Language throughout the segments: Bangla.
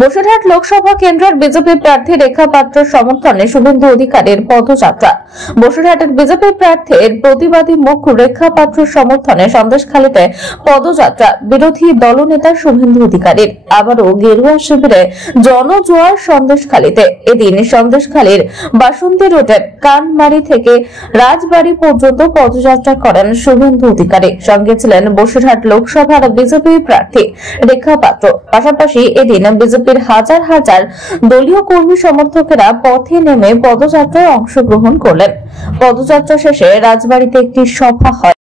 বসিরহাট লোকসভা কেন্দ্রের বিজেপি প্রার্থী রেখা পাত্রের সমর্থনে শুভেন্দু অধিকারীর পদযাত্রা। বসিরহাটের বিজেপি প্রার্থীর প্রতিবাদী মুখ রেখা পাত্রের সমর্থনে সন্দেশখালীতে পদযাত্রা। বিরোধী দলনেতা শুভেন্দু অধিকারীর আবারও গেরুয়া শিবিরে জনজোয়ার সন্দেশখালীতে। এদিন সন্দেশখালীর বাসন্তী রোডের কানমারি থেকে রাজবাড়ী পর্যন্ত পদযাত্রা করেন শুভেন্দু অধিকারী। সঙ্গে ছিলেন বসিরহাট লোকসভার বিজেপি প্রার্থী রেখা পাত্র। পাশাপাশি এদিন বিজেপির হাজার হাজার দলীয় কর্মী সমর্থকেরা পথে নেমে পদযাত্রায় অংশগ্রহণ করলেন। পদযাত্রা শেষে রাজবাড়ীতে একটি সভা হয়।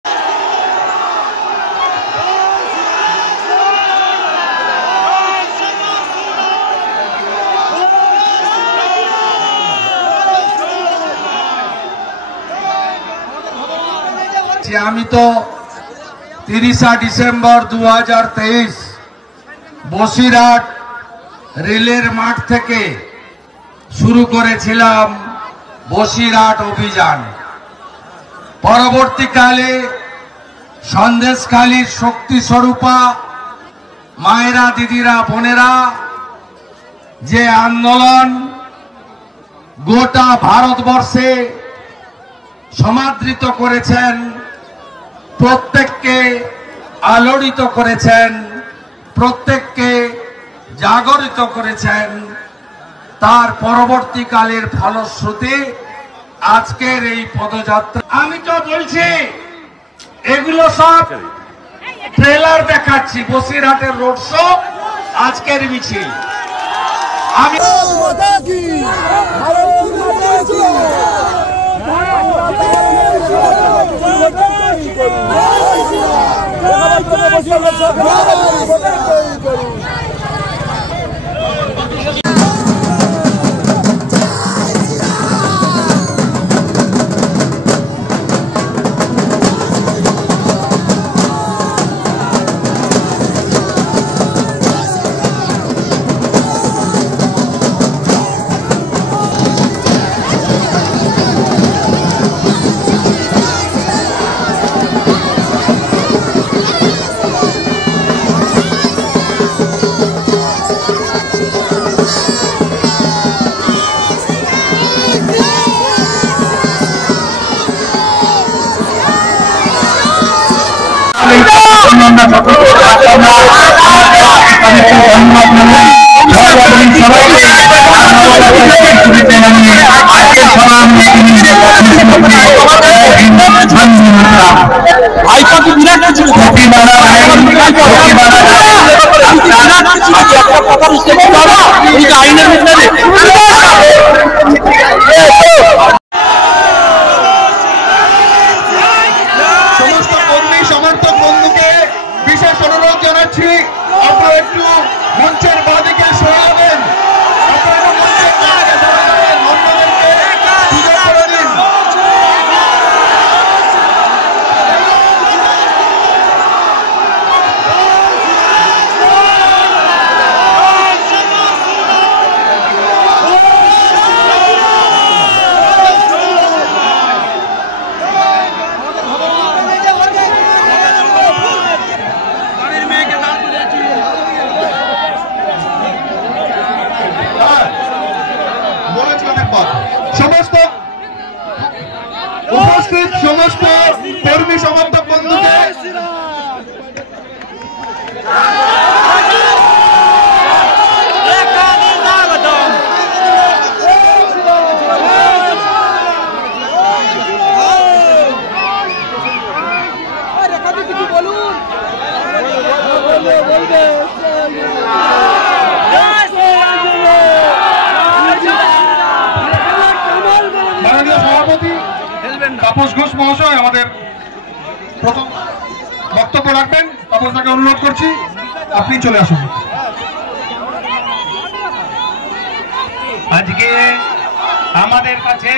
আমি তো 30 ডিসেম্বর 2023 বসিরহাট রেলের মাঠ থেকে শুরু করেছিলাম বসিরহাট অভিযান। পরবর্তীকালে সন্দেশখালীর শক্তি স্বরূপা মায়েরা, দিদিরা, বোনেরা যে আন্দোলন গোটা ভারতবর্ষে সমাদৃত করেছেন, প্রত্যেককে আলোড়িত করেছেন, প্রত্যেককে জাগরিত করেছেন, তার পরবর্তীকালের ফলশ্রুতি আজকের এই পদযাত্রা। আমি তো বলছি এগুলো সব ট্রেলার দেখাচ্ছি। বসিরহাটের রোড শো, আজকের মিছিল। আমি আপনারা একটু মঞ্চের বাদিকে সরে যাবেন। সমস্ত উপস্থিত সমস্ত কর্মী সমর্থক বন্ধুকে তাপস ঘোষ মহাশয় আমাদের প্রথম বক্তব্য রাখবেন। তাপসদাকে অনুরোধ করছি, আপনি চলে আসুন। আজকে আমাদের কাছে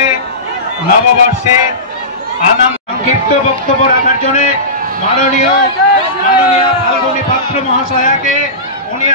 নববর্ষের সংক্ষিপ্ত বক্তব্য রাখার জন্য মাননীয় ফাল্গুনী পাত্র মহাশয়াকে উনি